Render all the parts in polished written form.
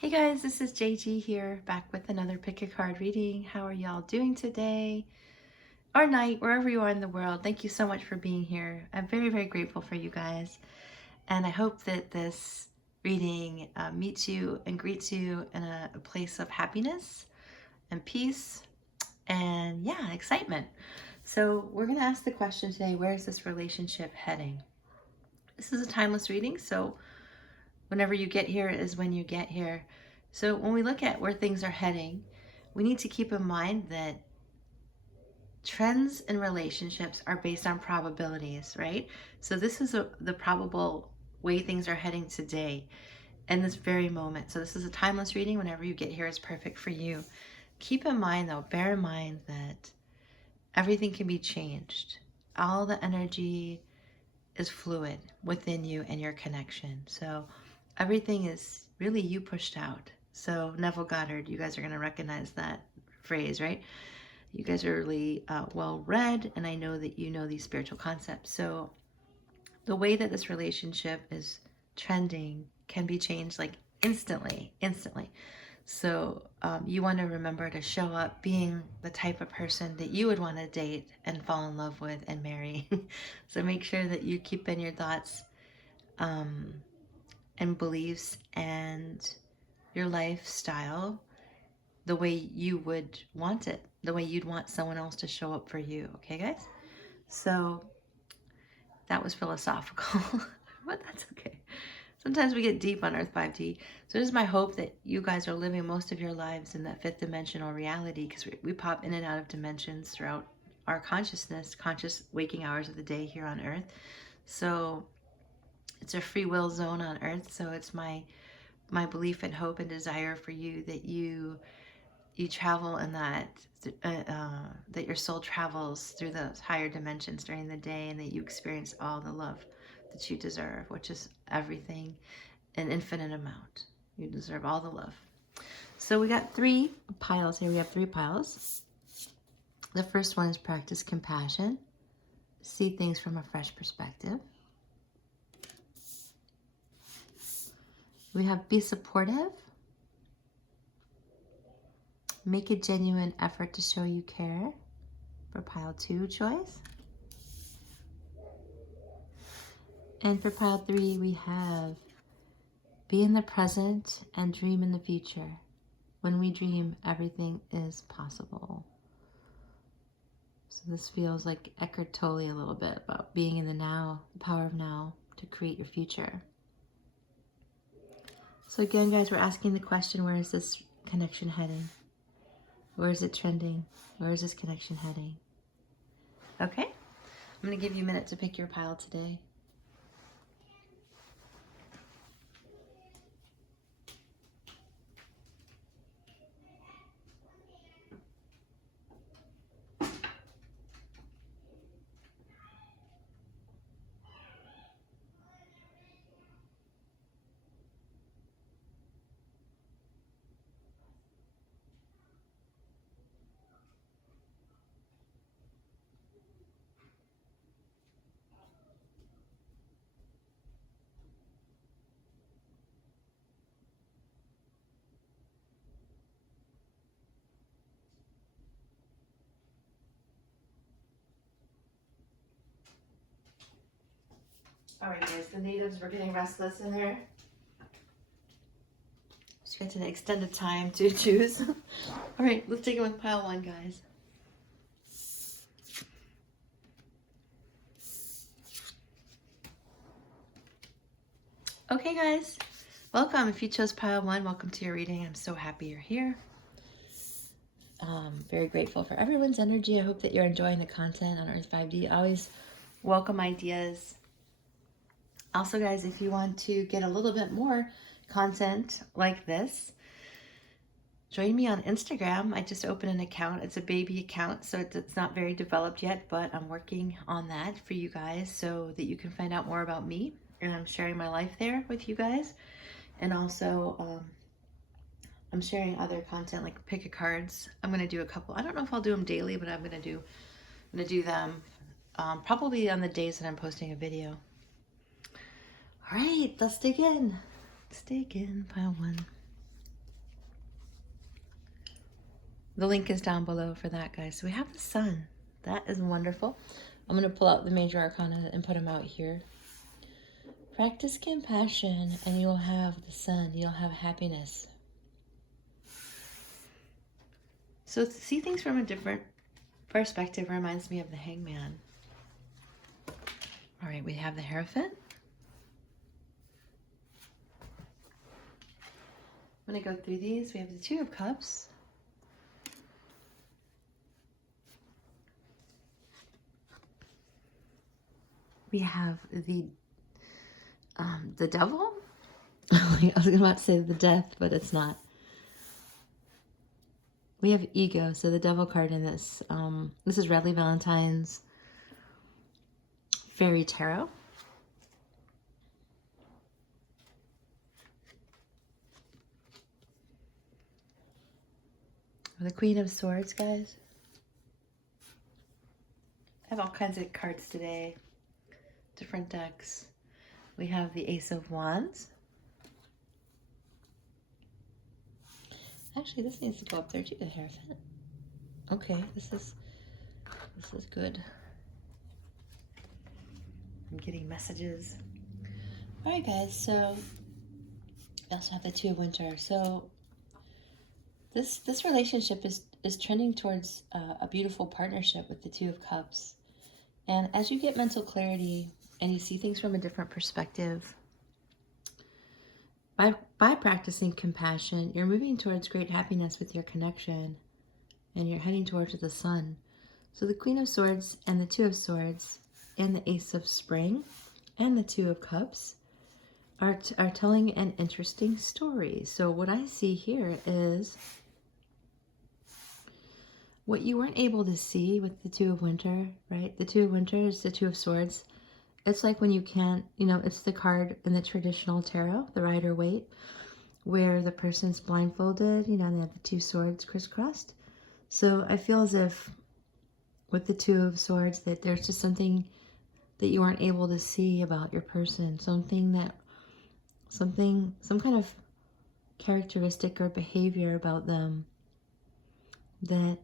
Hey guys, this is JG here, back with another pick a card reading. How are y'all doing today or night, wherever you are in the world? Thank you so much for being here. I'm very, very grateful for you guys. And I hope that this reading meets you and greets you in a place of happiness and peace and excitement. So we're going to ask the question today, where is this relationship heading? This is a timeless reading, so whenever you get here is when you get here. So when we look at where things are heading, we need to keep in mind that trends in relationships are based on probabilities, right? So this is the probable way things are heading today in this very moment. So this is a timeless reading. Whenever you get here is perfect for you. Keep in mind though, bear in mind that everything can be changed. All the energy is fluid within you and your connection. So everything is really you pushed out. So Neville Goddard, you guys are going to recognize that phrase, right? You guys are really well read, and I know that you know these spiritual concepts. So the way that this relationship is trending can be changed like instantly. So you want to remember to show up being the type of person that you would want to date and fall in love with and marry. So make sure that you keep in your thoughts and beliefs and your lifestyle the way you would want it, the way you'd want someone else to show up for you. Okay, guys? So that was philosophical, but that's okay. Sometimes we get deep on Earth 5D. So it is my hope that you guys are living most of your lives in that fifth dimensional reality, because we pop in and out of dimensions throughout our consciousness, conscious waking hours of the day here on Earth. So it's a free will zone on Earth. So it's my belief and hope and desire for you that you travel in that that your soul travels through those higher dimensions during the day, and that you experience all the love that you deserve, which is everything, an infinite amount. You deserve all the love. So we got three piles here. We have three piles. The first one is practice compassion. See things from a fresh perspective. We have be supportive. Make a genuine effort to show you care, for pile 2 choice. And for pile 3, we have be in the present and dream in the future. When we dream, everything is possible. So this feels like Eckhart Tolle a little bit, about being in the now, the power of now to create your future. So again, guys, we're asking the question, where is this connection heading? Where is it trending? Where is this connection heading? Okay, I'm going to give you a minute to pick your pile today. All right, guys, the natives were getting restless in there. Just got an extended time to choose. All right, let's take it with pile 1, guys. Okay, guys, welcome. If you chose pile 1, welcome to your reading. I'm so happy you're here. Very grateful for everyone's energy. I hope that you're enjoying the content on Earth 5D. Always welcome ideas. Also, guys, if you want to get a little bit more content like this, join me on Instagram. I just opened an account. It's a baby account, so it's not very developed yet, but I'm working on that for you guys so that you can find out more about me. And I'm sharing my life there with you guys. And also, I'm sharing other content like pick a cards. I'm going to do a couple. I don't know if I'll do them daily, but I'm going to do them probably on the days that I'm posting a video. All right, let's dig in. Let's dig in, pile 1. The link is down below for that, guys. So we have the Sun. That is wonderful. I'm going to pull out the major arcana and put them out here. Practice compassion and you'll have the Sun. You'll have happiness. So to see things from a different perspective reminds me of the Hangman. All right, we have the Hierophant. I'm going to go through these. We have the Two of Cups. We have the Devil. I was about to say the Death, but it's not. We have Ego, so the Devil card in this. This is Radley Valentine's Fairy Tarot. The Queen of Swords, guys. I have all kinds of cards today. Different decks. We have the Ace of Wands. Actually, this needs to go up there too, the Hierophant. Okay, this is good. I'm getting messages. All right, guys, so we also have the Two of Winter. So this relationship is trending towards a beautiful partnership with the Two of Cups. And as you get mental clarity and you see things from a different perspective, by practicing compassion, you're moving towards great happiness with your connection, and you're heading towards the Sun. So the Queen of Swords and the Two of Swords and the Ace of Spring and the Two of Cups are telling an interesting story. So what I see here is what you weren't able to see with the Two of Winter, right? The Two of Winter is the Two of Swords. It's like when you can't, it's the card in the traditional tarot, the Rider-Waite, where the person's blindfolded, they have the two swords crisscrossed. So I feel as if with the Two of Swords that there's just something that you weren't able to see about your person, some kind of characteristic or behavior about them that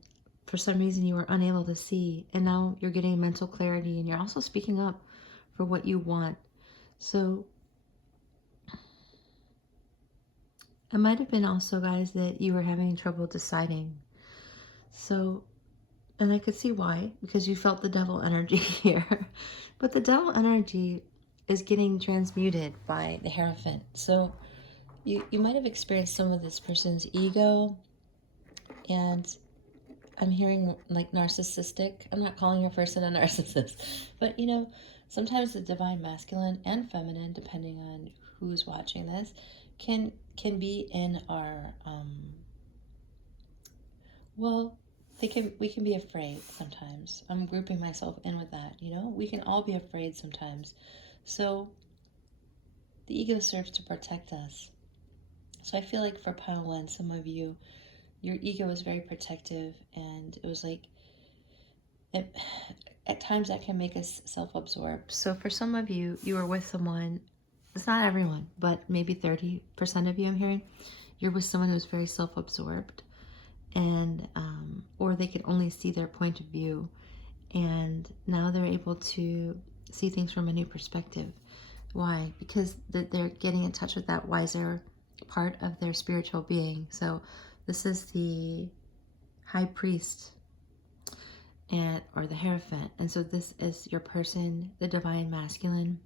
for some reason you were unable to see, and now you're getting mental clarity and you're also speaking up for what you want. So it might have been also, guys, that you were having trouble deciding. So, and I could see why, because you felt the Devil energy here. But the Devil energy is getting transmuted by the Hierophant. So you might have experienced some of this person's ego, and I'm hearing like narcissistic. I'm not calling your person a narcissist, but sometimes the divine masculine and feminine, depending on who's watching this, can be in our we can be afraid sometimes. I'm grouping myself in with that. We can all be afraid sometimes. So the ego serves to protect us. So I feel like for pile one, some of you, your ego is very protective, and it was like at times that can make us self-absorbed. So for some of you, you were with someone, it's not everyone, but maybe 30% of you I'm hearing, you're with someone who's very self-absorbed, and or they could only see their point of view, and now they're able to see things from a new perspective. Why? Because they're getting in touch with that wiser part of their spiritual being. So this is the High Priest or the Hierophant, and so this is your person, the divine masculine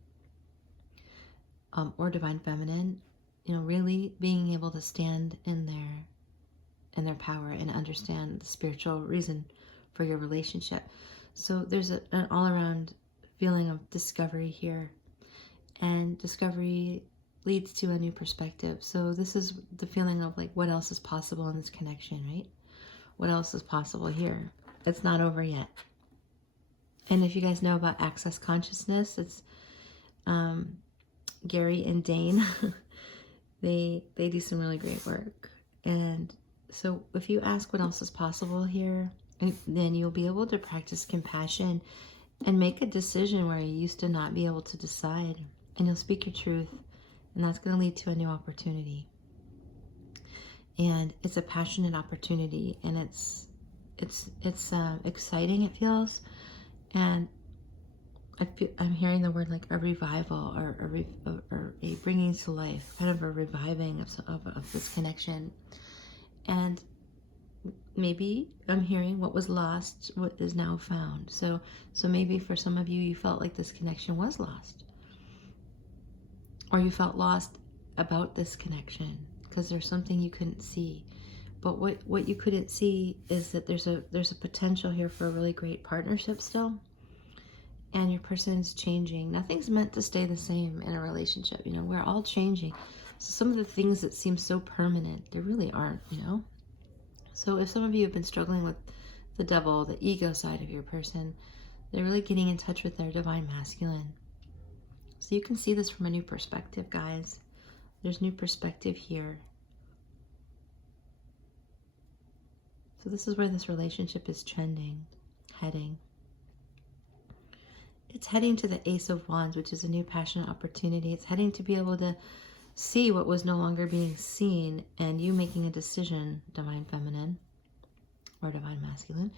or divine feminine, really being able to stand in their power and understand the spiritual reason for your relationship. So there's an all-around feeling of discovery here, and discovery leads to a new perspective. So this is the feeling of like, what else is possible in this connection, right? What else is possible here? It's not over yet. And if you guys know about Access Consciousness, it's Gary and Dane. they do some really great work. And so if you ask what else is possible here, then you'll be able to practice compassion and make a decision where you used to not be able to decide. And you'll speak your truth, and that's going to lead to a new opportunity. And it's a passionate opportunity, and it's it's exciting, it feels. And I'm hearing the word like a revival, or a bringing to life, kind of a reviving of this connection. And maybe I'm hearing what was lost, what is now found. So maybe for some of you, you felt like this connection was lost, or you felt lost about this connection because there's something you couldn't see. But what you couldn't see is that there's a potential here for a really great partnership still. And your person's changing. Nothing's meant to stay the same in a relationship. You know, we're all changing. So some of the things that seem so permanent, they really aren't, you know. So if some of you have been struggling with the devil, the ego side of your person, they're really getting in touch with their divine masculine. So you can see this from a new perspective, guys. There's new perspective here. So this is where this relationship is trending, heading. It's heading to the Ace of Wands, which is a new passionate opportunity. It's heading to be able to see what was no longer being seen, and you making a decision, divine feminine or divine masculine.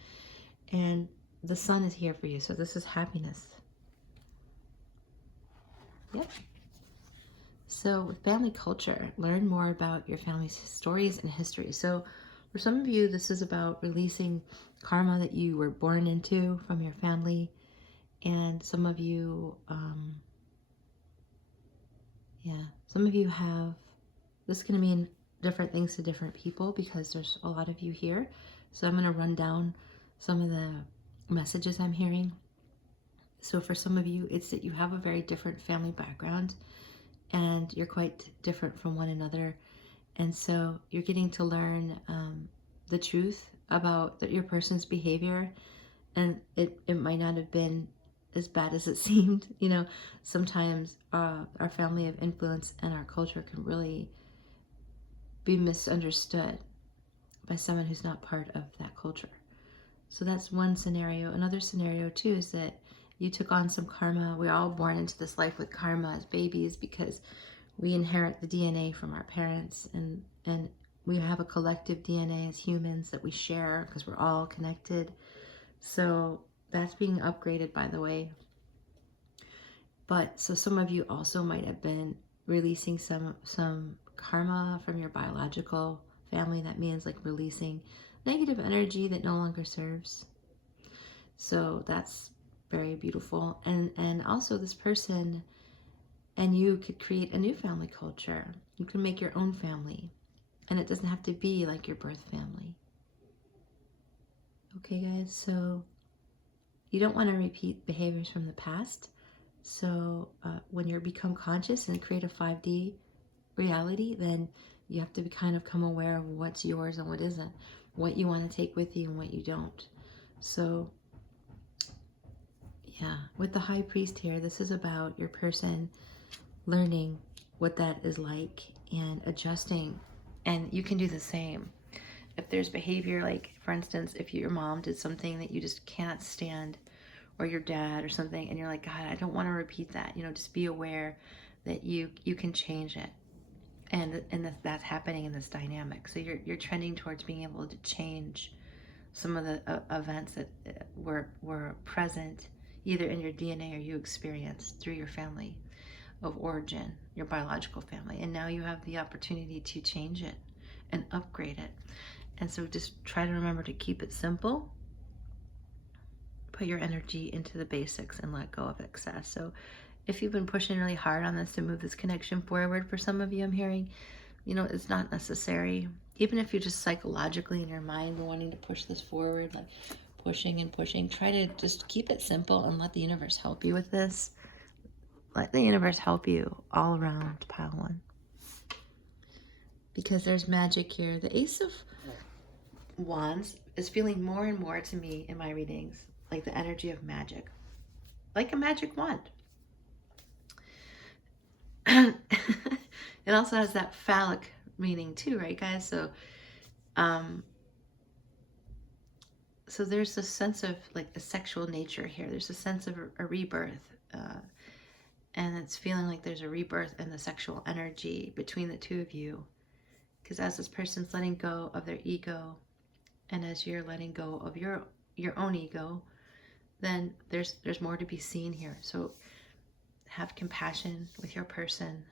And the sun is here for you. So this is happiness. Yep. So with family culture, learn more about your family's stories and history. So for some of you, this is about releasing karma that you were born into from your family. And some of you, some of you have, this is going to mean different things to different people because there's a lot of you here. So I'm going to run down some of the messages I'm hearing. So for some of you, it's that you have a very different family background and you're quite different from one another. And so you're getting to learn the truth about your person's behavior. And it might not have been as bad as it seemed. You know, sometimes our family of influence and our culture can really be misunderstood by someone who's not part of that culture. So that's one scenario. Another scenario too is that you took on some karma. We're all born into this life with karma as babies because we inherit the DNA from our parents, and we have a collective DNA as humans that we share because we're all connected. So that's being upgraded, by the way. But so some of you also might have been releasing some karma from your biological family. That means like releasing negative energy that no longer serves. So that's very beautiful. And also this person and you could create a new family culture. You can make your own family. And it doesn't have to be like your birth family. Okay, guys, so you don't want to repeat behaviors from the past. So when you become conscious and create a 5D reality, then you have to become aware of what's yours and what isn't, what you want to take with you and what you don't. So yeah, with the High Priest here, this is about your person learning what that is like and adjusting. And you can do the same. If there's behavior, like for instance, if your mom did something that you just can't stand, or your dad or something, and you're like, God, I don't want to repeat that. You know, just be aware that you can change it. And that's happening in this dynamic. So you're trending towards being able to change some of the events that were present either in your DNA or you experienced through your family of origin, your biological family. And now you have the opportunity to change it and upgrade it. And so just try to remember to keep it simple. Put your energy into the basics and let go of excess. So if you've been pushing really hard on this to move this connection forward, for some of you I'm hearing, you know, it's not necessary. Even if you're just psychologically in your mind wanting to push this forward, like pushing and pushing, try to just keep it simple and let the universe help you with this. Let the universe help you all around, pile one. Because there's magic here. The Ace of Wands is feeling more and more to me in my readings like the energy of magic, like a magic wand. It also has that phallic meaning too, right, guys? So so there's a sense of like a sexual nature here. There's a sense of a rebirth, and it's feeling like there's a rebirth in the sexual energy between the two of you, because as this person's letting go of their ego and as you're letting go of your own ego, then there's more to be seen here. So have compassion with your person,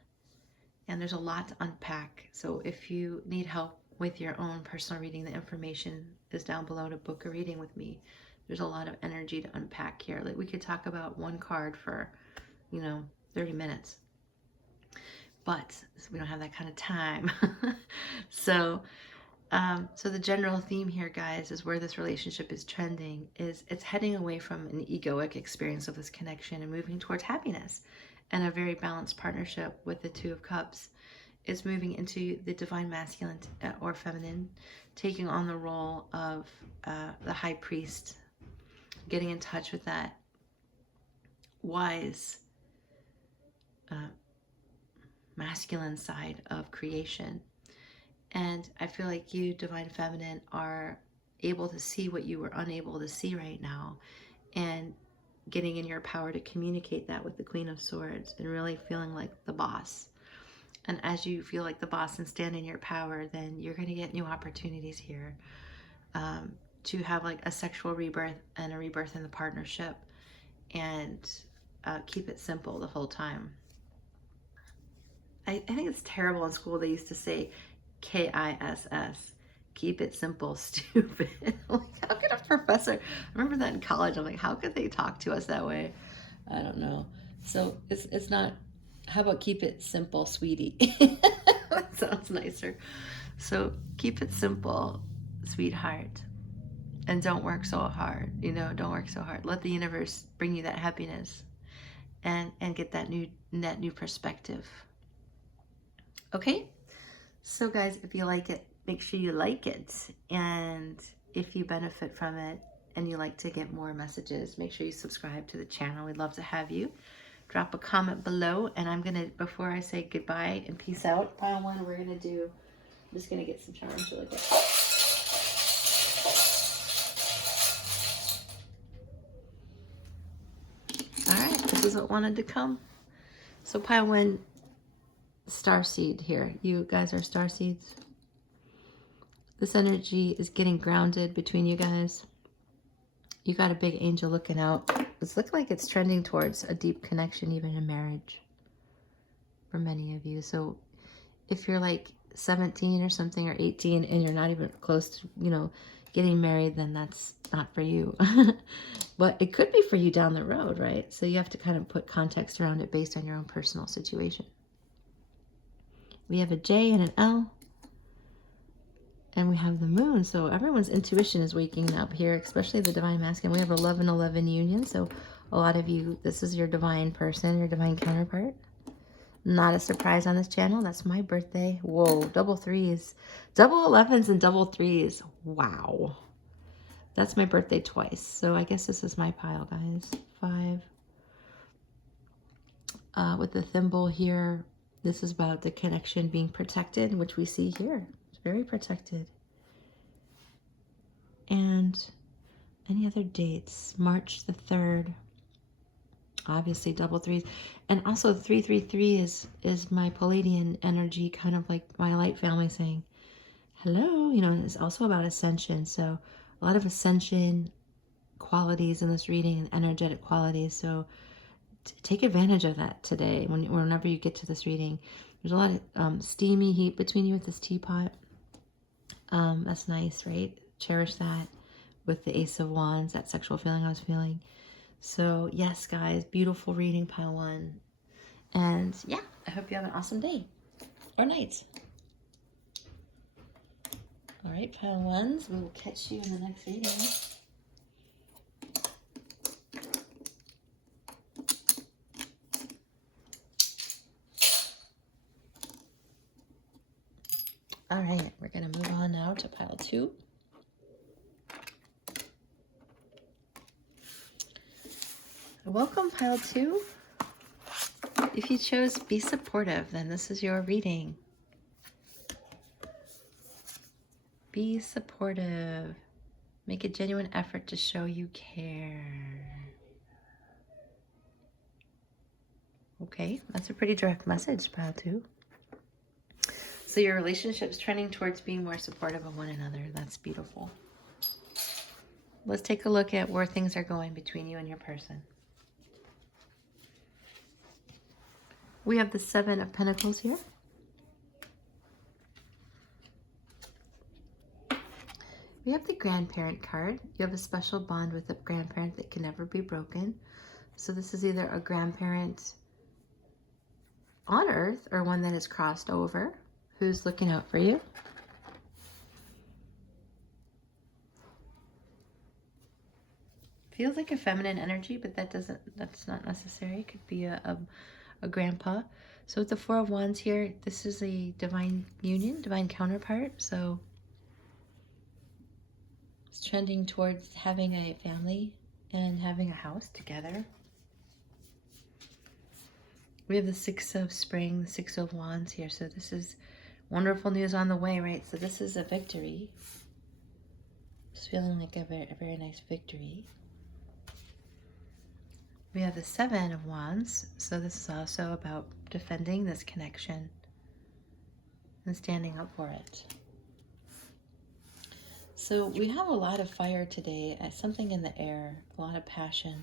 and there's a lot to unpack. So if you need help with your own personal reading, the information is down below to book a reading with me. There's a lot of energy to unpack here. Like, we could talk about one card for, 30 minutes, but we don't have that kind of time. So the general theme here, guys, is where this relationship is trending is it's heading away from an egoic experience of this connection and moving towards happiness and a very balanced partnership with the Two of Cups. It's moving into the divine masculine or feminine, taking on the role of the high priest, getting in touch with that wise masculine side of creation. And I feel like you, divine feminine, are able to see what you were unable to see right now, and getting in your power to communicate that with the Queen of Swords and really feeling like the boss. And as you feel like the boss and stand in your power, then you're going to get new opportunities here to have like a sexual rebirth and a rebirth in the partnership, and keep it simple the whole time. I think it's terrible in school. They used to say KISS, keep it simple, stupid. Like, how could a professor, I remember that in college, I'm like, how could they talk to us that way? I don't know. So it's not, how about keep it simple, sweetie? That sounds nicer. So keep it simple, sweetheart. And don't work so hard, don't work so hard. Let the universe bring you that happiness and get that new perspective. Okay? So guys, if you like it, make sure you like it. And if you benefit from it and you like to get more messages, make sure you subscribe to the channel. We'd love to have you. Drop a comment below. And I'm going to, before I say goodbye and peace out, pile one, I'm just going to get some charms really quick. All right, this is what wanted to come. So pile one, starseed here. You guys are starseeds. This energy is getting grounded between you guys. You got a big angel looking out. It's looking like it's trending towards a deep connection, even in marriage, for many of you. So if you're like 17 or something, or 18, and you're not even close to, getting married, then that's not for you. But it could be for you down the road, right? So you have to kind of put context around it based on your own personal situation. We have a J and an L. And we have the moon. So everyone's intuition is waking up here, especially the divine masculine. We have 11-11 union. So a lot of you, this is your divine person, your divine counterpart. Not a surprise on this channel. That's my birthday. Whoa, double threes. Double 11s and double threes. Wow. That's my birthday twice. So I guess this is my pile, guys. 5. With the thimble here, this is about the connection being protected, which we see here. It's very protected. And any other dates? March the 3rd. Obviously double threes. And also 333 is my Palladian energy, kind of like my light family saying hello. It's also about ascension. So a lot of ascension qualities in this reading, and energetic qualities. So take advantage of that today whenever you get to this reading. There's a lot of steamy heat between you with this teapot. That's nice, right? Cherish that with the Ace of Wands, that sexual feeling I was feeling. So yes, guys, beautiful reading, pile one. And yeah, I hope you have an awesome day or night. All right, pile ones, we will catch you in the next reading. All right, we're going to move on now to pile 2. Welcome, pile 2. If you chose be supportive, then this is your reading. Be supportive. Make a genuine effort to show you care. Okay, that's a pretty direct message, pile 2. So your relationship's trending towards being more supportive of one another. That's beautiful. let's take a look at where things are going between you and your person. We have the Seven of Pentacles here. We have the grandparent card. You have a special bond with a grandparent that can never be broken. So this is either a grandparent on Earth or one that has crossed over who's looking out for you. Feels like a feminine energy, but that's not necessary. It could be a grandpa. So with the Four of Wands here, this is a divine union, divine counterpart. So it's trending towards having a family and having a house together. We have the Six of Spring, the Six of Wands here. So this is wonderful news on the way, right? So this is a victory. It's feeling like a very nice victory. We have the Seven of Wands. So this is also about defending this connection and standing up for it. So we have a lot of fire today, something in the air, a lot of passion.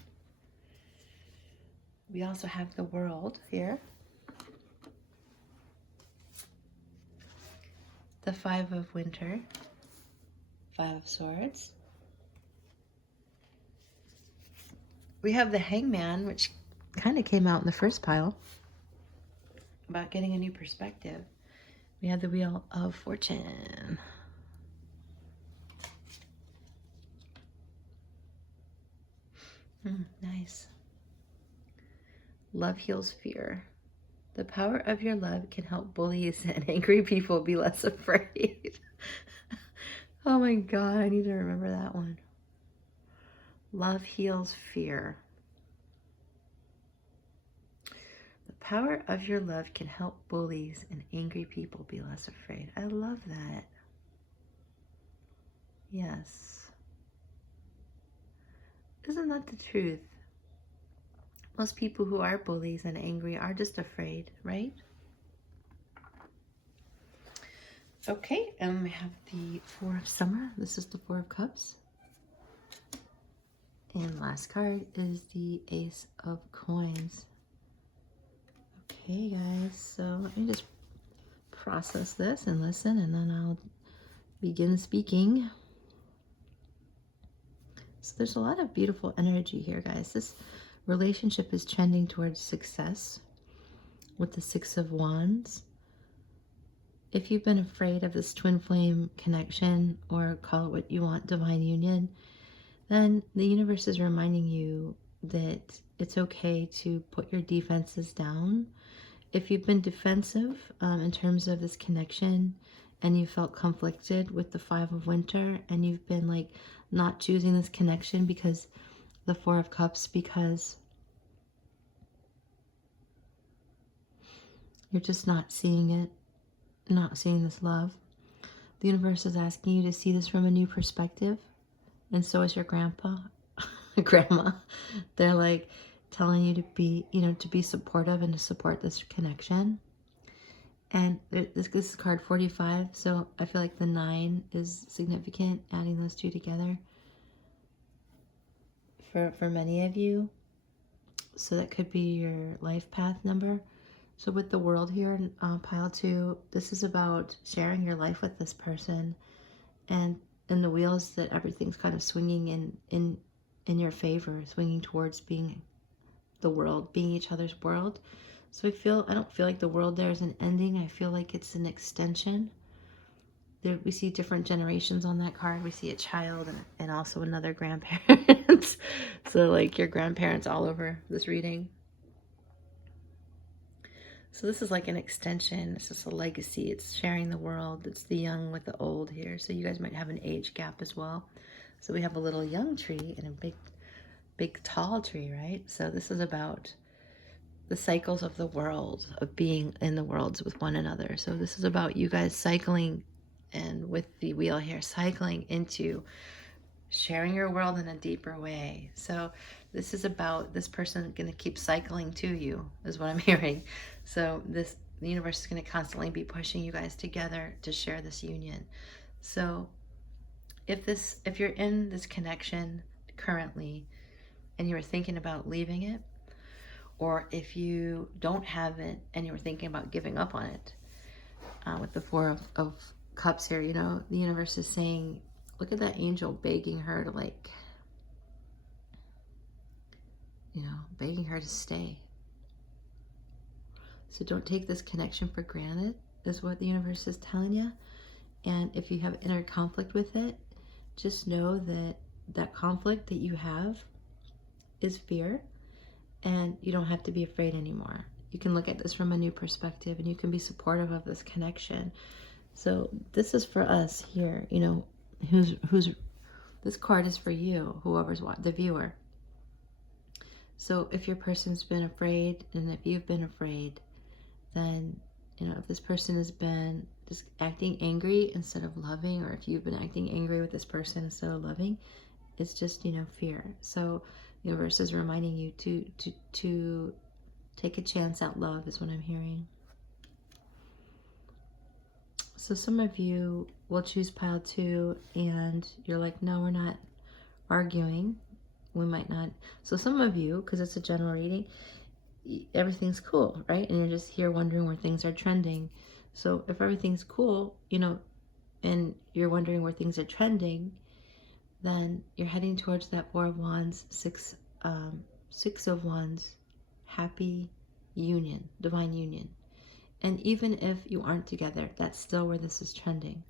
We also have the World here. The Five of Winter, Five of Swords. We have the Hangman, which kind of came out in the first pile, about getting a new perspective. We have the Wheel of Fortune. Nice. Love heals fear. The power of your love can help bullies and angry people be less afraid. Oh my God, I need to remember that one. Love heals fear. The power of your love can help bullies and angry people be less afraid. I love that. Yes. Isn't that the truth? Most people who are bullies and angry are just afraid, right? Okay, and we have the Four of Summer. This is the Four of Cups. And last card is the Ace of Coins. Okay, guys, so let me just process this and listen, and then I'll begin speaking. So there's a lot of beautiful energy here, guys. This relationship is trending towards success with the Six of Wands. If you've been afraid of this twin flame connection, or call it what you want, divine union, then the universe is reminding you that it's okay to put your defenses down. If you've been defensive in terms of this connection, and you felt conflicted with the Five of Winter, and you've been like not choosing this connection because the Four of Cups, because you're just not seeing it, not seeing this love. The universe is asking you to see this from a new perspective. And so is your grandpa, grandma. They're like telling you to be, to be supportive and to support this connection. And this is card 45. So I feel like the 9 is significant, adding those two together for many of you. So that could be your life path number. So with the World here in pile 2, this is about sharing your life with this person, and the wheels that everything's kind of swinging in your favor, swinging towards being the world, being each other's world. So I don't feel like the world there is an ending. I feel like it's an extension. There, we see different generations on that card. We see a child and also another grandparent. So like your grandparents all over this reading. So this is like an extension. It's just a legacy. It's sharing the world. It's the young with the old here. So you guys might have an age gap as well. So we have a little young tree and a big tall tree, right? So this is about the cycles of the world, of being in the worlds with one another. So this is about you guys cycling, and with the wheel here, cycling into sharing your world in a deeper way. So this is about this person going to keep cycling to you, is what I'm hearing. So the universe is going to constantly be pushing you guys together to share this union. So if you're in this connection currently and you were thinking about leaving it, or if you don't have it and you were thinking about giving up on it, with the Four of Cups here, you know, the universe is saying, look at that angel begging her to, like, you know, begging her to stay. So don't take this connection for granted, is what the universe is telling you. And if you have inner conflict with it, just know that that conflict that you have is fear, and you don't have to be afraid anymore. You can look at this from a new perspective, and you can be supportive of this connection. So this is for us here, you know, who's this card is for you, whoever's the viewer. So if your person's been afraid, and if you've been afraid, then, you know, if this person has been just acting angry instead of loving, or if you've been acting angry with this person instead of loving, it's just, you know, fear. So the universe is reminding you to take a chance at love, is what I'm hearing. So some of you will choose pile 2, and you're like, no, we're not arguing. We might not. So some of you, because it's a general reading, everything's cool, right? And you're just here wondering where things are trending. So if everything's cool, you know, and you're wondering where things are trending, then you're heading towards that Four of Wands, Six of Wands, happy union, divine union. And even if you aren't together, that's still where this is trending.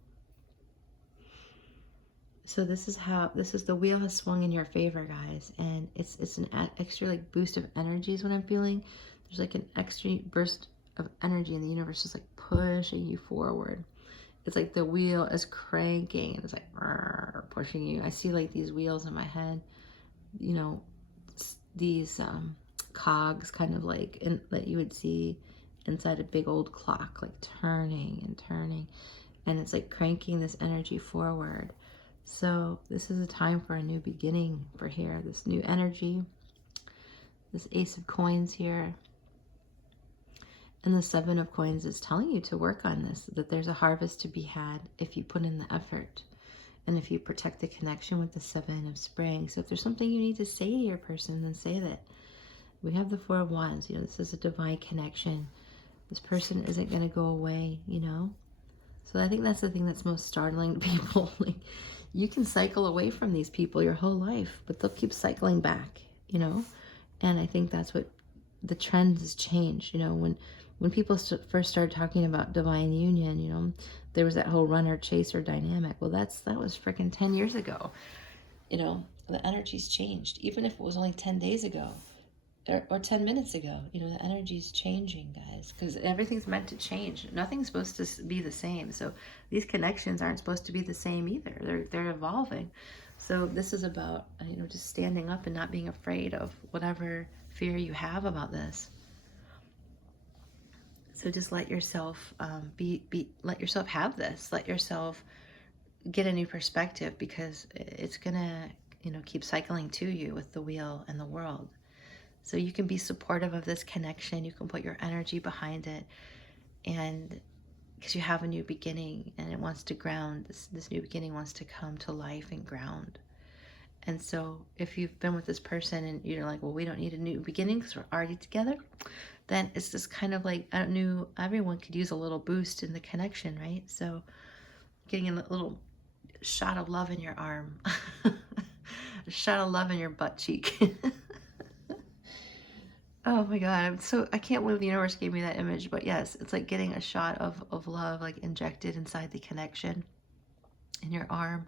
So this is the wheel has swung in your favor, guys, and it's an extra, like, boost of energy is what I'm feeling. There's like an extra burst of energy, and the universe is like pushing you forward. It's like the wheel is cranking, and it's like pushing you. I see like these wheels in my head, you know, these cogs, kind of like that you would see inside a big old clock, like turning and turning, and it's like cranking this energy forward. So this is a time for a new beginning for here, this new energy, this Ace of Coins here. And the Seven of Coins is telling you to work on this, that there's a harvest to be had if you put in the effort, and if you protect the connection with the Seven of Spring. So if there's something you need to say to your person, then say that. We have the Four of Wands, you know, this is a divine connection. This person isn't going to go away, you know. So I think that's the thing that's most startling to people. Like, you can cycle away from these people your whole life, but they'll keep cycling back, you know. And I think that's what the trend has changed. You know, when people first started talking about divine union, you know, there was that whole runner chaser dynamic. Well, that was freaking 10 years ago. You know, the energy's changed, even if it was only 10 days ago. Or 10 minutes ago, you know, the energy's changing, guys, because everything's meant to change. Nothing's supposed to be the same. So these connections aren't supposed to be the same either. They're evolving. So this is about, you know, just standing up and not being afraid of whatever fear you have about this. So just let yourself let yourself have this. Let yourself get a new perspective, because it's gonna, you know, keep cycling to you with the wheel and the world. So you can be supportive of this connection. You can put your energy behind it, and because you have a new beginning, and it wants to ground. This new beginning wants to come to life and ground. And so if you've been with this person and you're like, well, we don't need a new beginning because we're already together, then it's just kind of like everyone could use a little boost in the connection, right? So getting a little shot of love in your arm, a shot of love in your butt cheek. Oh my God, I can't believe the universe gave me that image, but yes, it's like getting a shot of love, like injected inside the connection in your arm.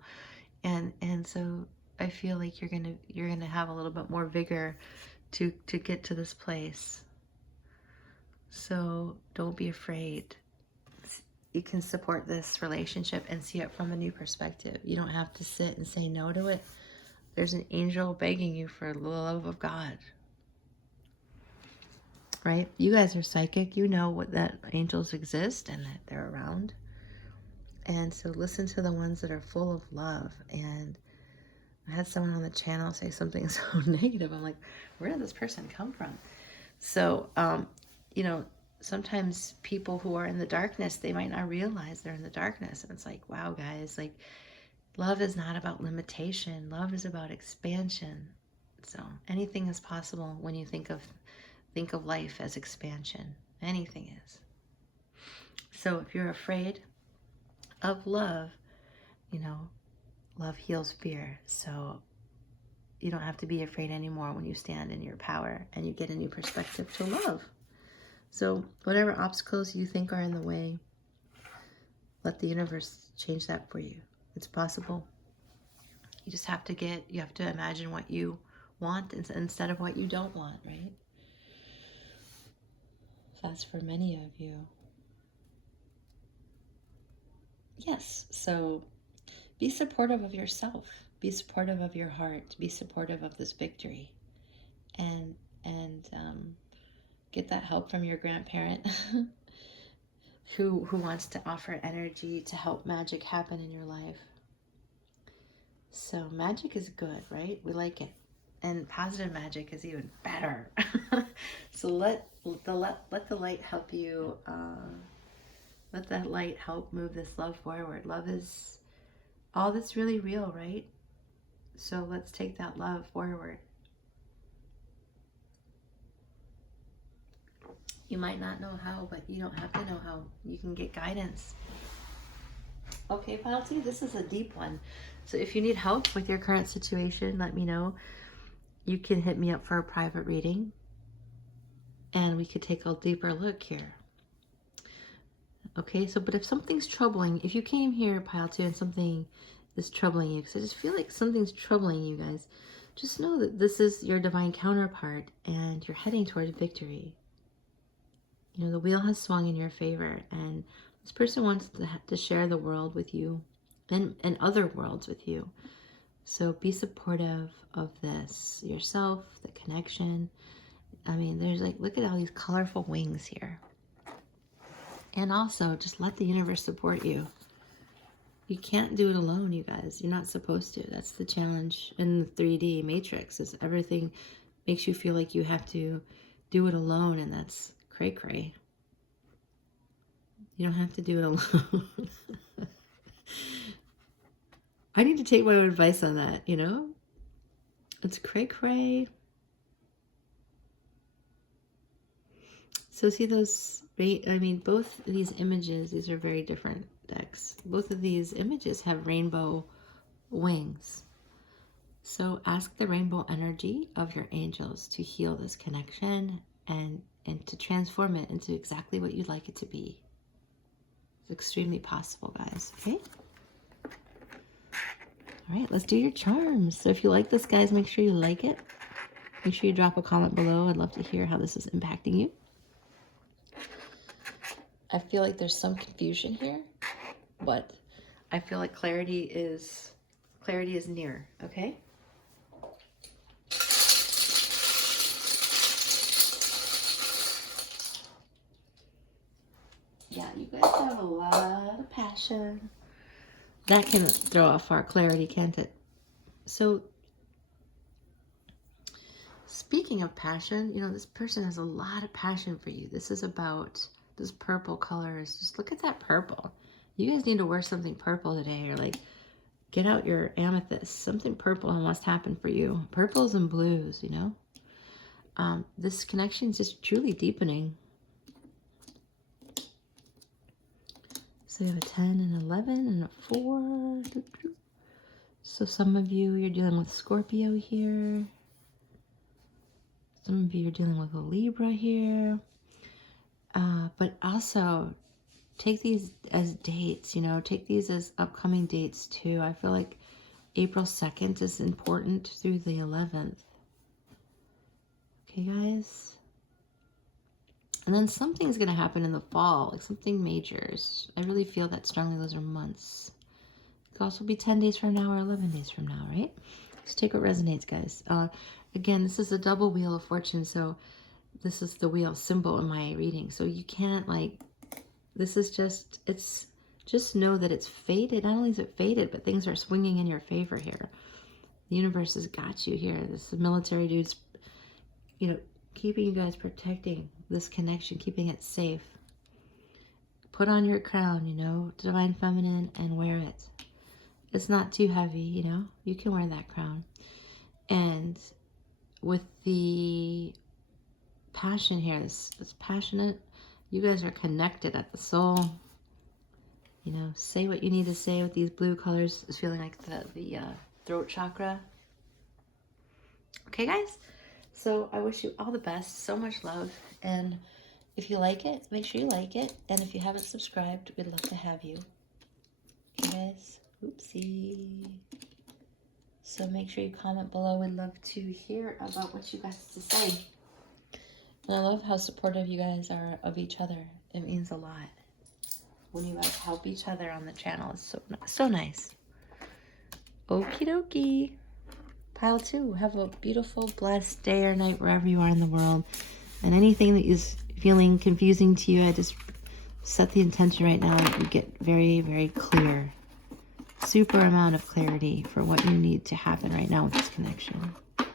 And so I feel like you're gonna have a little bit more vigor to get to this place. So don't be afraid. You can support this relationship and see it from a new perspective. You don't have to sit and say no to it. There's an angel begging you for the love of God. Right? You guys are psychic. You know that angels exist and that they're around. And so listen to the ones that are full of love. And I had someone on the channel say something so negative. I'm like, where did this person come from? So, you know, sometimes people who are in the darkness, they might not realize they're in the darkness. And it's like, wow, guys, like, Love is not about limitation. Love is about expansion. So anything is possible when you think of life as expansion. Anything is. So if you're afraid of love, you know, love heals fear. So you don't have to be afraid anymore when you stand in your power and you get a new perspective to love. So whatever obstacles you think are in the way, let the universe change that for you. It's possible. You just have to imagine what you want instead of what you don't want, right? That's for many of you. Yes, so be supportive of yourself. Be supportive of your heart. Be supportive of this victory. And get that help from your grandparent who wants to offer energy to help magic happen in your life. So magic is good, right? We like it. And positive magic is even better. So let the light help you. Let that light help move this love forward. Love is all that's really real, right? So let's take that love forward. You might not know how, but you don't have to know how. You can get guidance. Okay, Pile 2, this is a deep one. So if you need help with your current situation, let me know. You can hit me up for a private reading, and we could take a deeper look here. Okay, so but if something's troubling, if you came here, Pile 2, and something is troubling you, because I just feel like something's troubling you guys, just know that this is your divine counterpart, and you're heading towards victory. You know, the wheel has swung in your favor, and this person wants to share the world with you and other worlds with you. So be supportive of this, yourself, the connection. I mean, there's like, look at all these colorful wings here. And also, just let the universe support you. You can't do it alone, you guys. You're not supposed to. That's the challenge in the 3D matrix, is everything makes you feel like you have to do it alone, and that's cray-cray. You don't have to do it alone. I need to take my own advice on that, you know? It's cray-cray. So see those, I mean, both of these images, these are very different decks. Both of these images have rainbow wings. So ask the rainbow energy of your angels to heal this connection and to transform it into exactly what you'd like it to be. It's extremely possible, guys, okay? All right, let's do your charms. So if you like this, guys, make sure you like it. Make sure you drop a comment below. I'd love to hear how this is impacting you. I feel like there's some confusion here, but I feel like clarity is near, okay? Yeah, you guys have a lot of passion. That can throw off our clarity, can't it? So, speaking of passion, you know, this person has a lot of passion for you. This is about this purple color. Just look at that purple. You guys need to wear something purple today, or like get out your amethyst. Something purple must happen for you. Purples and blues, you know. This connection is just truly deepening. So you have a 10 and 11 and a 4. So some of you, you're dealing with Scorpio here. Some of you are dealing with a Libra here. But also take these as dates, you know, take these as upcoming dates too. I feel like April 2nd is important through the 11th. Okay, guys? And then something's going to happen in the fall, like something major. I really feel that strongly. Those are months. It could also be 10 days from now or 11 days from now, right? Just take what resonates, guys. Again, this is a double wheel of fortune, so this is the wheel symbol in my reading. So you can't, like, this is just, it's, just know that it's fated. Not only is it fated, but things are swinging in your favor here. The universe has got you here. This military dude's, you know, keeping you guys, protecting this connection, keeping it safe. Put on your crown, you know, divine feminine, and wear it. It's not too heavy, you know. You can wear that crown. And with the passion here, this passionate, you guys are connected at the soul. You know, say what you need to say with these blue colors. It's feeling like the throat chakra. Okay, guys? So I wish you all the best. So much love. And if you like it, make sure you like it. And if you haven't subscribed, we'd love to have you. Okay, guys? Oopsie. So make sure you comment below. We'd love to hear about what you guys have to say. And I love how supportive you guys are of each other. It means a lot. When you guys help each other on the channel, it's so nice. Okie dokie. Pile 2, have a beautiful, blessed day or night wherever you are in the world. And anything that is feeling confusing to you, I just set the intention right now that you get very, very clear. Super amount of clarity for what you need to happen right now with this connection. And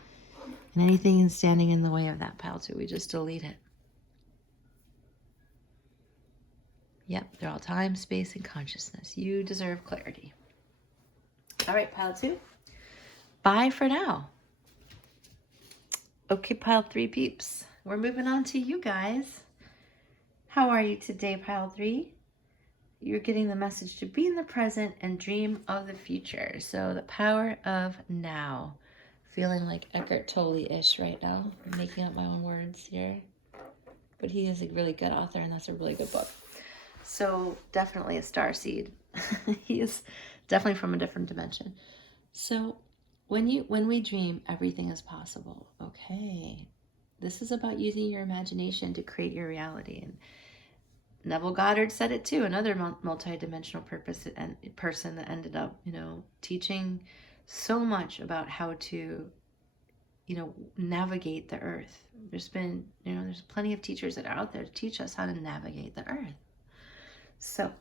anything standing in the way of that, Pile 2, we just delete it. Yep, they're all time, space, and consciousness. You deserve clarity. All right, Pile 2. Bye for now. Okay, Pile 3 peeps. We're moving on to you guys. How are you today, Pile 3? You're getting the message to be in the present and dream of the future. So the power of now. Feeling like Eckhart Tolle-ish right now. I'm making up my own words here. But he is a really good author, and that's a really good book. So definitely a starseed. He is definitely from a different dimension. So when we dream, everything is possible. Okay. This is about using your imagination to create your reality. And Neville Goddard said it too, another multi-dimensional person that ended up, you know, teaching so much about how to, you know, navigate the earth. There's been, you know, there's plenty of teachers that are out there to teach us how to navigate the earth. So,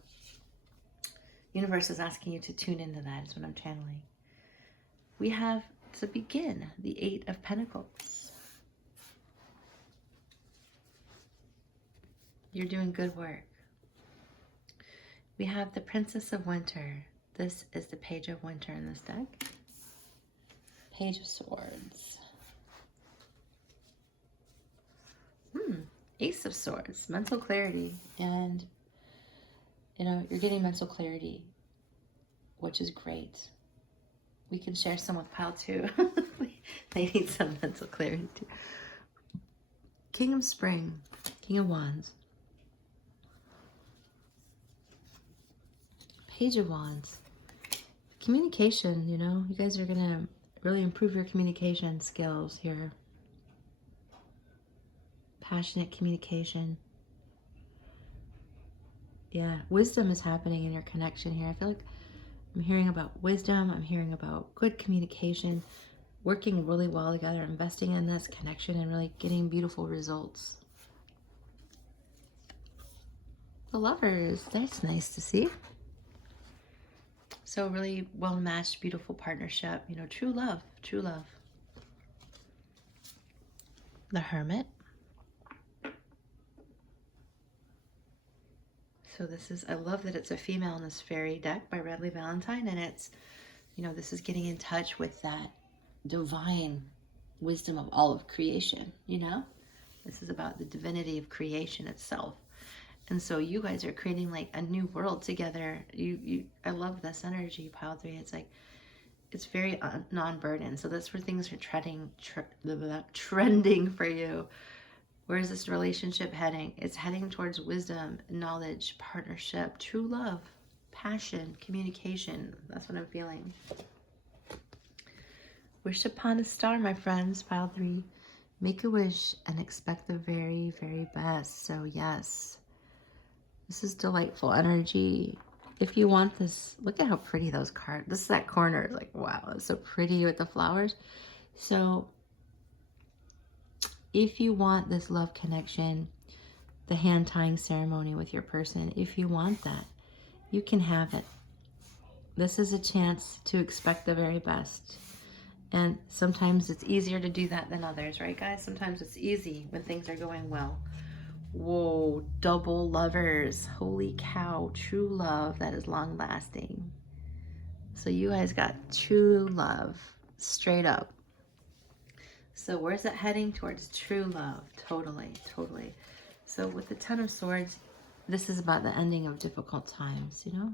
universe is asking you to tune into that, is what I'm channeling. We have to begin the 8 of Pentacles. You're doing good work. We have the Princess of Winter. This is the Page of Winter in this deck. Page of Swords. Ace of Swords, mental clarity. And, you know, you're getting mental clarity, which is great. We can share some with Pile 2. They need some mental clarity too. King of Spring, King of Wands. Page of Wands. Communication, you know, you guys are going to really improve your communication skills here. Passionate communication. Yeah, wisdom is happening in your connection here. I feel like I'm hearing about wisdom. I'm hearing about good communication, working really well together, investing in this connection and really getting beautiful results. The Lovers, that's nice to see. So really well-matched, beautiful partnership. You know, true love, true love. The Hermit. So this is, I love that it's a female in this fairy deck by Radley Valentine, and it's, you know, this is getting in touch with that divine wisdom of all of creation, you know? This is about the divinity of creation itself. And so you guys are creating like a new world together. I love this energy, Pile 3. It's like, it's very non-burden. So that's where things are trending for you. Where is this relationship heading? It's heading towards wisdom, knowledge, partnership, true love, passion, communication. That's what I'm feeling. Wish upon a star, my friends, Pile 3. Make a wish and expect the very, very best. So yes, this is delightful energy. If you want this, look at how pretty those cards. This is that corner. Like, wow, it's so pretty with the flowers. So if you want this love connection, the hand tying ceremony with your person, if you want that, you can have it. This is a chance to expect the very best. And sometimes it's easier to do that than others, right, guys? Sometimes it's easy when things are going well. Whoa, double lovers. Holy cow, true love that is long lasting. So you guys got true love, straight up. So where's that heading? Towards true love. Totally, totally. So with the Ten of Swords, this is about the ending of difficult times, you know?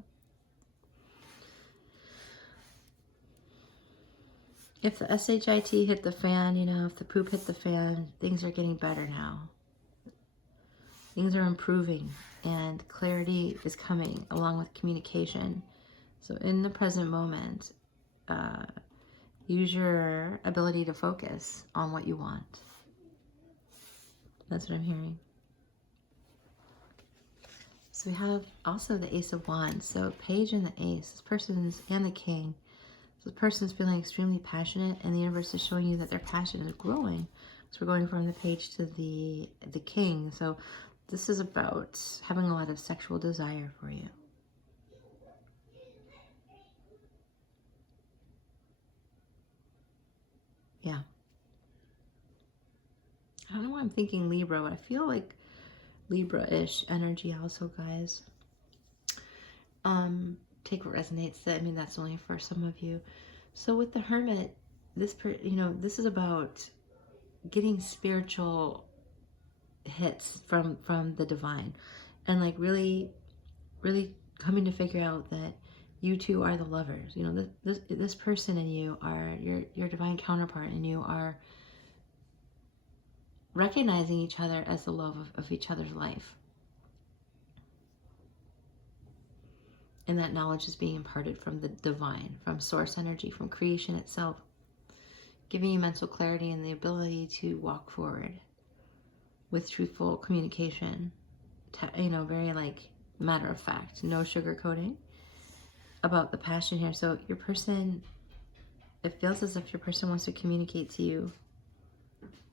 If the SHIT hit the fan, you know, if the poop hit the fan, things are getting better now. Things are improving and clarity is coming along with communication. So in the present moment, use your ability to focus on what you want. That's what I'm hearing. So we have also the Ace of Wands. So Page and the Ace, this person's, and the King. So this person's feeling extremely passionate, and the universe is showing you that their passion is growing. So we're going from the Page to the King. So this is about having a lot of sexual desire for you. Yeah. I don't know why I'm thinking Libra, but I feel like Libra-ish energy also, guys. Take what resonates. I mean, that's only for some of you. So with the Hermit, this is about getting spiritual hits from the divine, and like really coming to figure out that you two are the lovers. You know, this person and you are your divine counterpart, and you are recognizing each other as the love of each other's life. And that knowledge is being imparted from the divine, from source energy, from creation itself, giving you mental clarity and the ability to walk forward with truthful communication, you know, very like matter of fact, no sugarcoating about the passion here. So your person, it feels as if your person wants to communicate to you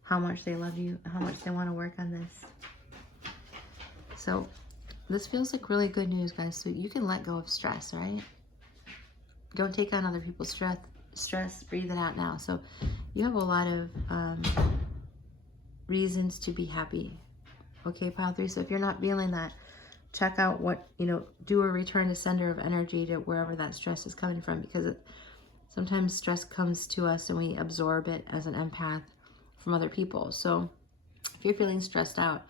how much they love you, how much they want to work on this. So this feels like really good news, guys. So you can let go of stress, right? Don't take on other people's stress, breathe it out now. So you have a lot of reasons to be happy. Okay, pile 3. So if you're not feeling that, check out what, you know, do a return to sender of energy to wherever that stress is coming from, because sometimes stress comes to us and we absorb it as an empath from other people. So if you're feeling stressed out,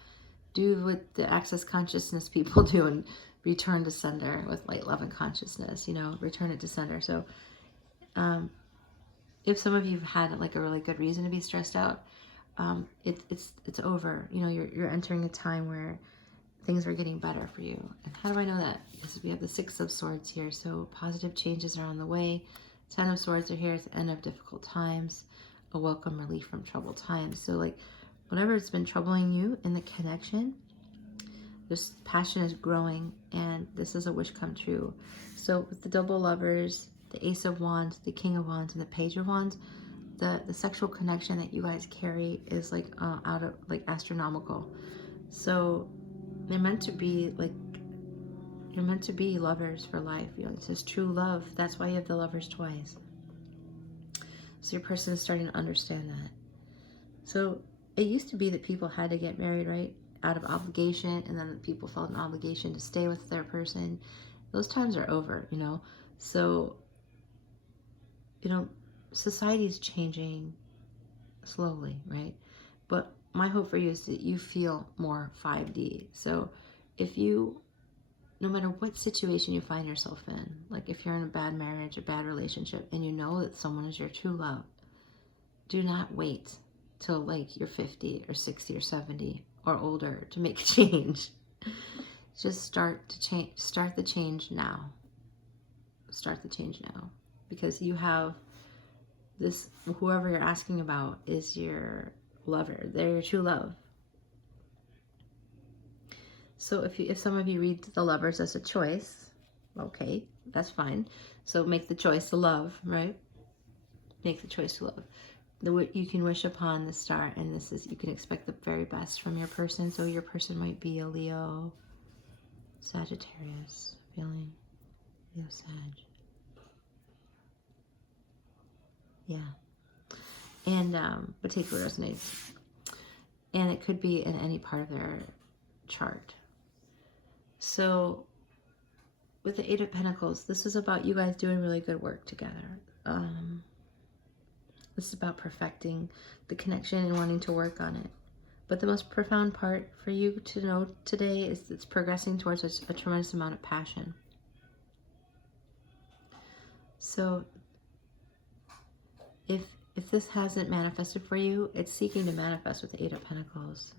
do what the access consciousness people do and return to sender with light, love, and consciousness, you know, return it to sender. So if some of you have had like a really good reason to be stressed out, it's over. You know, you're entering a time where things are getting better for you. And how do I know that? Because we have the 6 of Swords here. So positive changes are on the way. 10 of Swords are here at the end of difficult times, a welcome relief from troubled times. So like whatever has been troubling you in the connection, this passion is growing, and this is a wish come true. So with the double lovers, the Ace of Wands, the King of Wands, and the Page of Wands, the sexual connection that you guys carry is like out of like astronomical. So they're meant to be like, you're meant to be lovers for life. You know, it says true love. That's why you have the lovers twice. So your person is starting to understand that. So it used to be that people had to get married, right, out of obligation, and then people felt an obligation to stay with their person. Those times are over, you know. So, you know, society's changing slowly, right? But my hope for you is that you feel more 5D. So if you, no matter what situation you find yourself in, like if you're in a bad marriage, a bad relationship, and you know that someone is your true love, do not wait till like you're 50 or 60 or 70 or older to make a change. Just start the change now. Start the change now, because you have this, whoever you're asking about is your lover. They're your true love. So if some of you read the lovers as a choice, okay, that's fine. So make the choice to love, right? Make the choice to love. You can wish upon the star, and this is, you can expect the very best from your person. So your person might be a Leo, Sagittarius, feeling Leo, Sag. Yeah. And but take what resonates. And it could be in any part of their chart. So with the Eight of Pentacles, this is about you guys doing really good work together. This is about perfecting the connection and wanting to work on it. But the most profound part for you to know today is it's progressing towards a tremendous amount of passion. So if this hasn't manifested for you, it's seeking to manifest with the Eight of Pentacles.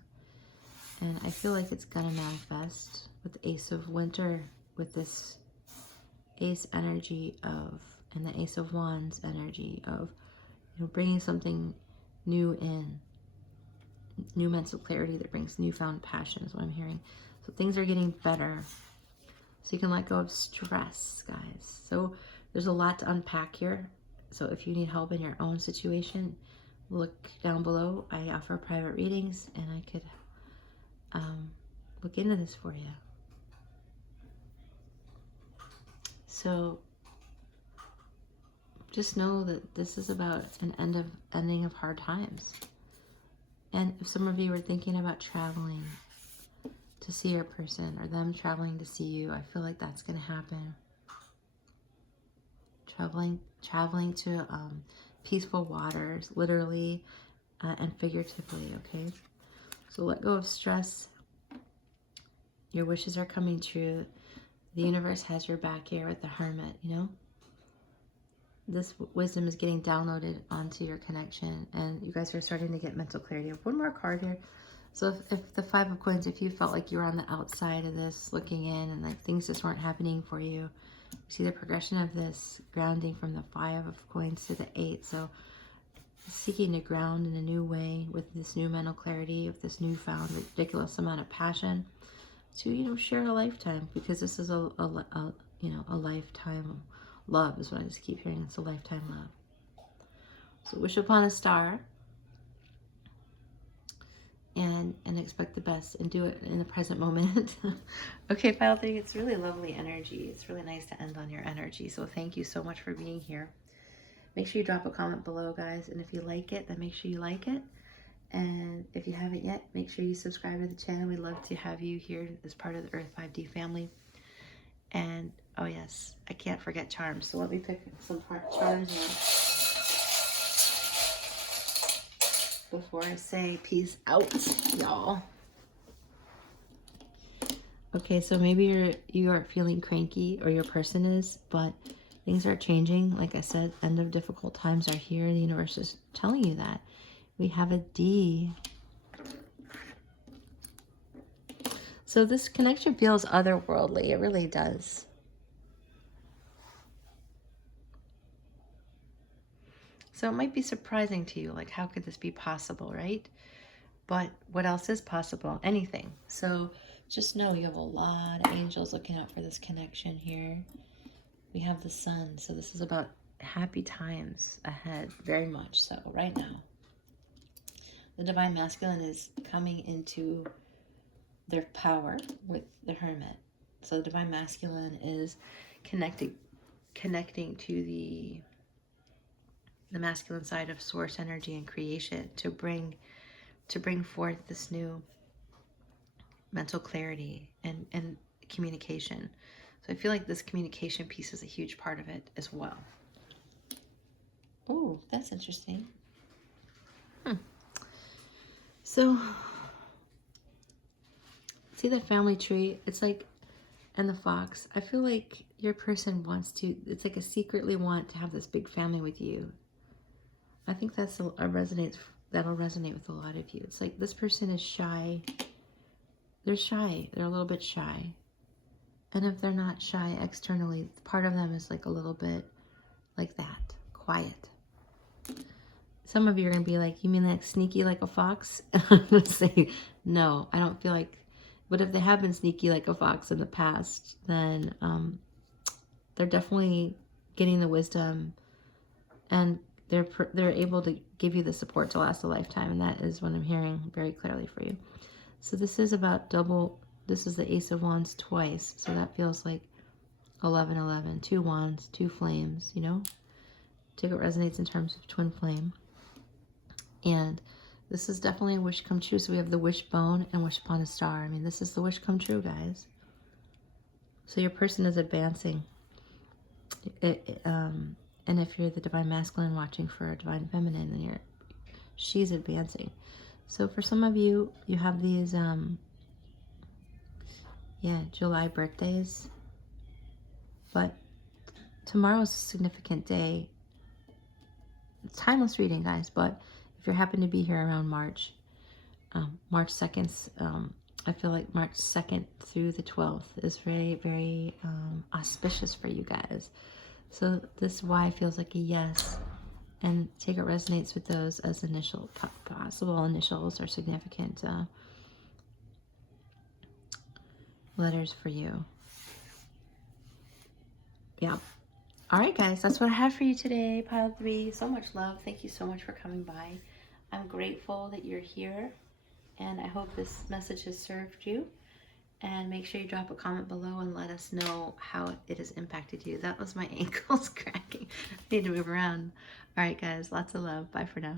And I feel like it's going to manifest with the Ace of Winter, with this Ace energy of, and the Ace of Wands energy of, you know, bringing something new in. New mental clarity that brings newfound passion is what I'm hearing. So things are getting better. So you can let go of stress, guys. So there's a lot to unpack here. So if you need help in your own situation, look down below. I offer private readings, and I could look into this for you. So just know that this is about an ending of hard times. And if some of you are thinking about traveling to see your person, or them traveling to see you, I feel like that's going to happen. Traveling to peaceful waters, literally and figuratively, okay? So let go of stress. Your wishes are coming true. The universe has your back here with the Hermit, you know? This wisdom is getting downloaded onto your connection, and you guys are starting to get mental clarity. I have one more card here. So if the Five of Coins, if you felt like you were on the outside of this looking in and like things just weren't happening for you, you see the progression of this grounding from the Five of Coins to the Eight. So seeking to ground in a new way with this new mental clarity, with this newfound ridiculous amount of passion to, you know, share a lifetime, because this is a lifetime love is what I just keep hearing. It's a lifetime love. So wish upon a star and expect the best, and do it in the present moment. Okay, Pile 3, it's really lovely energy. It's really nice to end on your energy. So thank you so much for being here. Make sure you drop a comment below, guys. And if you like it, then make sure you like it. And if you haven't yet, make sure you subscribe to the channel. We'd love to have you here as part of the Earth 5D family. And oh yes, I can't forget charms. So let me pick some charms before I say peace out, y'all. Okay, so maybe you are feeling cranky, or your person is, but things are changing. Like I said, end of difficult times are here. The universe is telling you that. We have a D. So this connection feels otherworldly. It really does. So it might be surprising to you, like, how could this be possible, right? But what else is possible? Anything. So just know you have a lot of angels looking out for this connection here. We have the sun. So this is about happy times ahead, very much so, right now. The Divine Masculine is coming into their power with the Hermit. So the Divine Masculine is connecting to the masculine side of source energy and creation to bring forth this new mental clarity and communication. So I feel like this communication piece is a huge part of it as well. Oh, that's interesting. So see the family tree? It's like, and the fox. I feel like your person wants to, it's like a secretly want to have this big family with you. I think that'll resonate with a lot of you. It's like this person is shy. They're shy. They're a little bit shy. And if they're not shy externally, part of them is like a little bit like that, quiet. Some of you are going to be like, you mean like sneaky like a fox? I'm going to say, no, I don't feel like, but if they have been sneaky like a fox in the past, then they're definitely getting the wisdom, and they're able to give you the support to last a lifetime, and that is what I'm hearing very clearly for you. So this is about double, this is the Ace of Wands twice, so that feels like 11, 11, 2 wands, 2 flames, you know? Take what resonates in terms of twin flame. And this is definitely a wish come true. So we have the wishbone and wish upon a star. I mean, this is the wish come true, guys. So your person is advancing. And if you're the divine masculine watching for a divine feminine, then she's advancing. So for some of you, you have these, July birthdays. But tomorrow's a significant day. Timeless reading, guys. But if you happen to be here around March 2nd, I feel like March 2nd through the 12th is very, very auspicious for you guys. So this Y feels like a yes. And take it resonates with those as possible initials or significant letters for you. Yeah. All right, guys, that's what I have for you today, Pile 3. So much love. Thank you so much for coming by. I'm grateful that you're here, and I hope this message has served you. And make sure you drop a comment below and let us know how it has impacted you. That was my ankles cracking. I need to move around. All right, guys, lots of love. Bye for now.